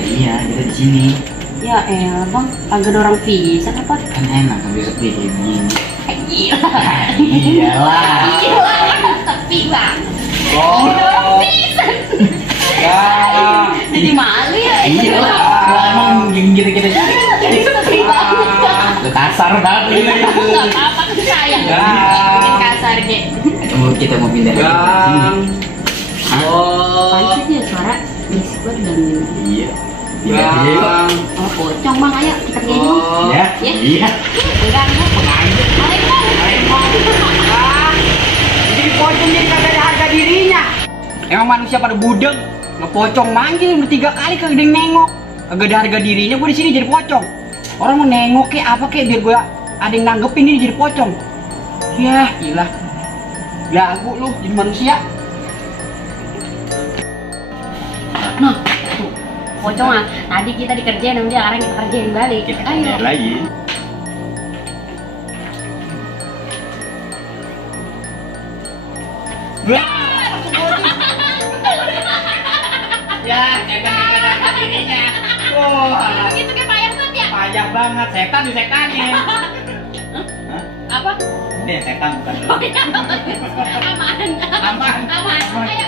Iya, kita di sini. Ya bang, agak ada orang pisan apa? Kan enak kan besok dia kayak begini. Gila. Iyalah. Gila, tapi bang. Oh. Ada orang pisan. Ya. Jadi malu ya. Iyalah. Emang yang kita cari. Jadi sepi banget. Kasar banget. Enggak apa-apa, kan sayang. Ya. Bikin kasar deh. Kita mau pindah lagi ke sini. Oh, Pancit ya suara berisik banget gangguin. Iya. Pindah aja yuk. Oh, pocong bang, ayo kita pergi aja bang. oh, Ya. Ya. Iya. Mengganggu. Mari bang. jadi pocong jadi kagak ada harga dirinya. Emang manusia pada budeg, ngepocong manggil udah 3 kali kagak ada yang nengok. Kagak ada harga dirinya, gue di sini jadi pocong. Orang mau nengok kayak apa kayak biar gue ada yang nanggepin ini jadi pocong. Ya, gila. Gagu lu jadi manusia. Nah, tuh, pocong ah. Tadi kita dikerjain sama dia, sekarang kita kerjain balik. Kita Ayo. pindah lagi. Ya, kagak ada harga dirinya. Wah, Begitu kayak payah banget ya. payah banget. Setan disetanin. Apa? Ini setan bukan. Aman. Aman. Aman. Ayo.